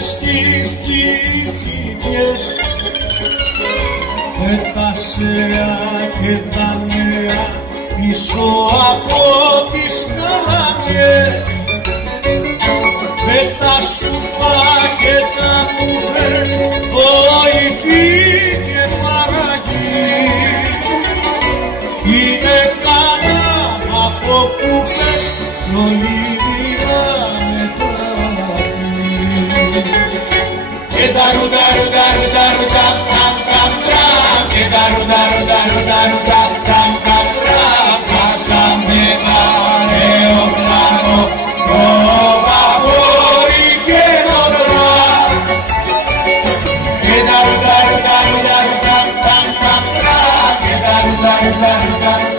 Στις τσιτσιδιές με τα σέα και τα νέα πίσω από τις καλαμιές, με τα σούπα και τα κουβές, βοηθή και παραγή. Είναι κανένα από κουβές κι όλοι μιλάνε daru daru daru daru tam tam tam tam ke daru daru daru daru tam tam tam tam pasame dare oplano o favori che non va ke daru daru daru daru tam tam tam tam ke daru daru daru daru